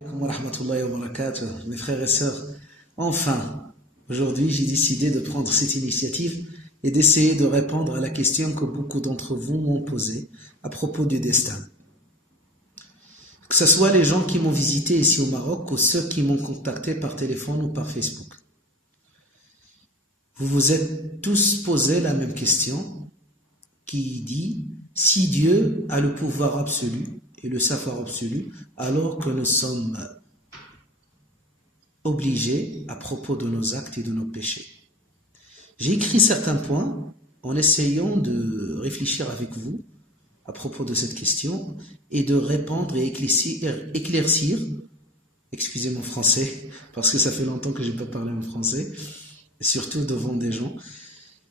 Wa rahmatullahi wa barakatuh, mes frères et sœurs. Enfin, aujourd'hui, j'ai décidé de prendre cette initiative et d'essayer de répondre à la question que beaucoup d'entre vous m'ont posée à propos du destin. Que ce soit les gens qui m'ont visité ici au Maroc ou ceux qui m'ont contacté par téléphone ou par Facebook. Vous vous êtes tous posé la même question qui dit si Dieu a le pouvoir absolu et le savoir absolu, alors que nous sommes obligés à propos de nos actes et de nos péchés. J'ai écrit certains points en essayant de réfléchir avec vous à propos de cette question et de répondre et éclaircir, excusez mon français, parce que ça fait longtemps que je n'ai pas parlé en français, surtout devant des gens,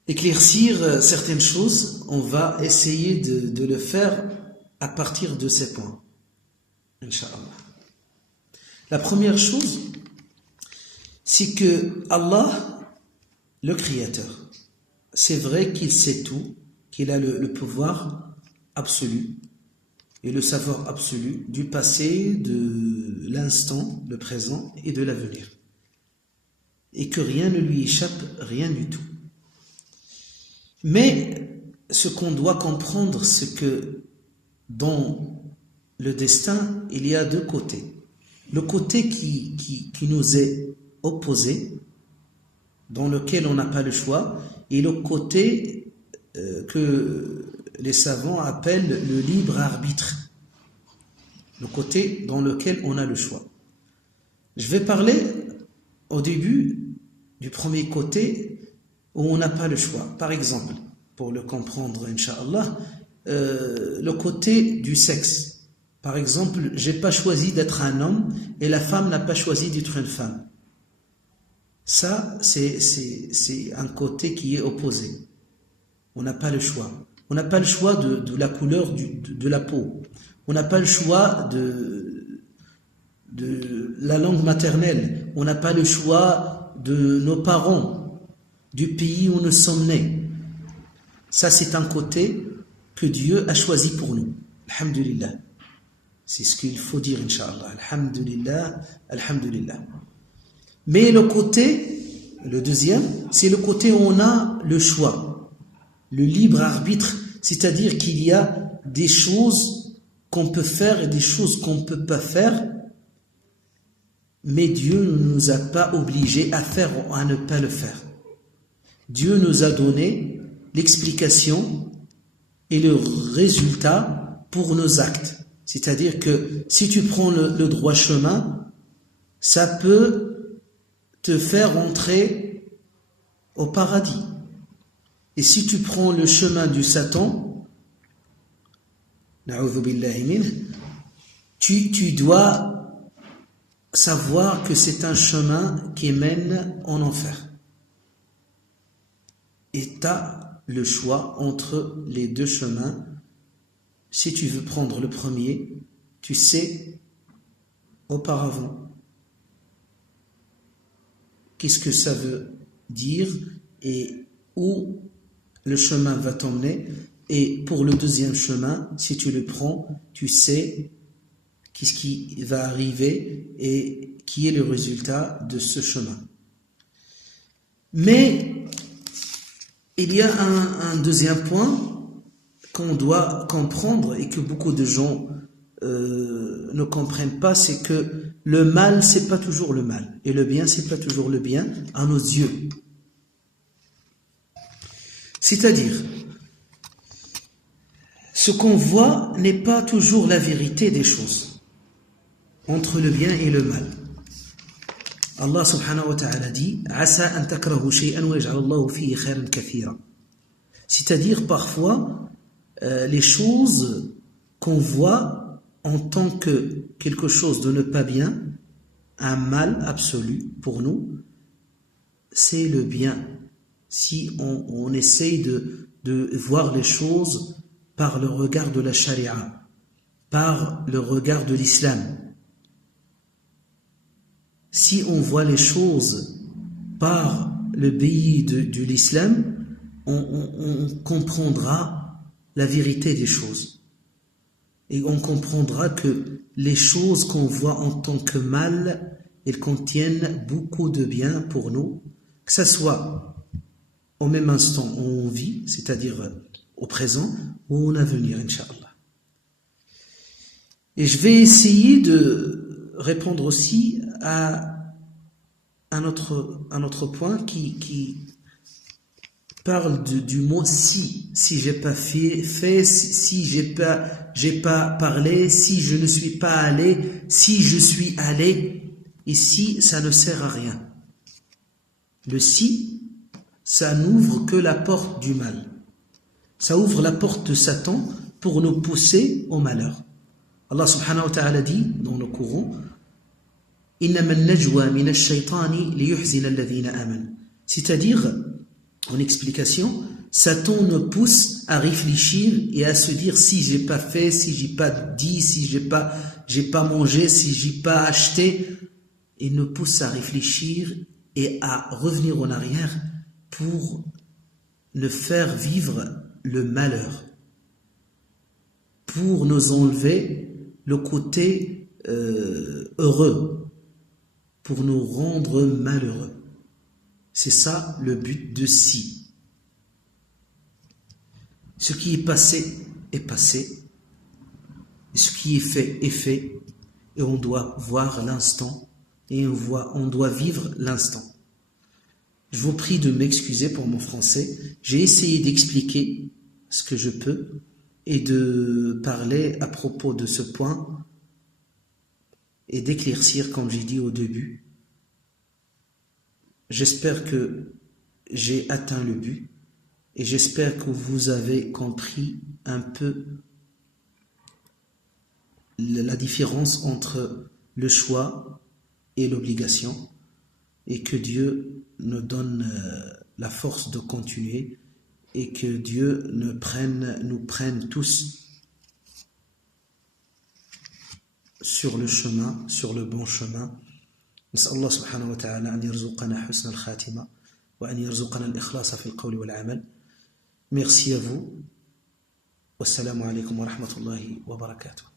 éclaircir certaines choses. On va essayer de le faire à partir de ces points, Inch'Allah. La première chose, c'est que Allah, le Créateur, c'est vrai qu'il sait tout, qu'il a le pouvoir absolu et le savoir absolu du passé, de l'instant, le présent et de l'avenir. Et que rien ne lui échappe, rien du tout. Mais ce qu'on doit comprendre, c'est que dans le destin, il y a deux côtés. Le côté qui nous est opposé, dans lequel on n'a pas le choix, et le côté que les savants appellent le libre arbitre. Le côté dans lequel on a le choix. Je vais parler au début du premier côté où on n'a pas le choix. Par exemple, pour le comprendre, Inch'Allah, le côté du sexe. Par exemple, j'ai pas choisi d'être un homme et la femme n'a pas choisi d'être une femme. Ça, c'est un côté qui est opposé. On n'a pas le choix. On n'a pas le choix de la couleur de la peau. On n'a pas le choix de la langue maternelle. On n'a pas le choix de nos parents, du pays où nous sommes nés. Ça, c'est un côté que Dieu a choisi pour nous. Alhamdulillah. C'est ce qu'il faut dire, Inch'Allah. Alhamdulillah, Alhamdulillah. Mais le côté, le deuxième, c'est le côté où on a le choix, le libre arbitre, c'est-à-dire qu'il y a des choses qu'on peut faire et des choses qu'on ne peut pas faire, mais Dieu ne nous a pas obligés à faire ou à ne pas le faire. Dieu nous a donné l'explication et le résultat pour nos actes. C'est-à-dire que si tu prends le droit chemin, ça peut te faire entrer au paradis. Et si tu prends le chemin du Satan, tu dois savoir que c'est un chemin qui mène en enfer. Et tu as le choix entre les deux chemins. Si tu veux prendre le premier, tu sais auparavant qu'est-ce que ça veut dire et où le chemin va t'emmener. Et pour le deuxième chemin, si tu le prends, tu sais qu'est-ce qui va arriver et qui est le résultat de ce chemin. Mais il y a un deuxième point qu'on doit comprendre et que beaucoup de gens ne comprennent pas, c'est que le mal, c'est pas toujours le mal, et le bien, c'est pas toujours le bien à nos yeux. C'est-à-dire, ce qu'on voit n'est pas toujours la vérité des choses entre le bien et le mal. Allah subhanahu wa ta'ala dit Asa an takrahu shay'an wa yaj'al Allahu fihi khayran kathira. C'est-à-dire parfois les choses qu'on voit en tant que quelque chose de ne pas bien, un mal absolu pour nous, c'est le bien. Si on essaye de voir les choses par le regard de la charia, par le regard de l'islam. Si on voit les choses par le biais de l'islam, on comprendra la vérité des choses. Et on comprendra que les choses qu'on voit en tant que mal, elles contiennent beaucoup de bien pour nous, que ce soit au même instant où on vit, c'est-à-dire au présent ou en avenir, Inch'Allah. Et je vais essayer de répondre aussi à un autre point qui parle du mot si j'ai pas fait, si j'ai pas parlé, si je ne suis pas allé, si je suis allé, ici ça ne sert à rien. Le si, ça n'ouvre que la porte du mal. Ça ouvre la porte de Satan pour nous pousser au malheur. Allah subhanahu wa ta'ala dit dans le Coran, إنما النجوى من الشيطان ليحزن الذين آمنوا. C'est-à-dire, en explication, Satan nous pousse à réfléchir et à se dire si j'ai pas fait, si j'ai pas dit, si j'ai pas mangé, si j'ai pas acheté, il nous pousse à réfléchir et à revenir en arrière pour nous faire vivre le malheur, pour nous enlever le côté heureux, pour nous rendre malheureux. C'est ça le but de si. Ce qui est passé est passé, et ce qui est fait, et on doit voir l'instant, et on doit vivre l'instant. Je vous prie de m'excuser pour mon français. J'ai essayé d'expliquer ce que je peux et de parler à propos de ce point et d'éclaircir, comme j'ai dit au début. J'espère que j'ai atteint le but et j'espère que vous avez compris un peu la différence entre le choix et l'obligation, et que Dieu nous donne la force de continuer et que Dieu nous prenne tous sur le chemin, sur le bon chemin. نسأل الله سبحانه وتعالى أن يرزقنا حسن الخاتمة وأن يرزقنا الإخلاص في القول والعمل. Merci à vous. Wassalamu alaikum wa rahmatullahi wa barakatuh.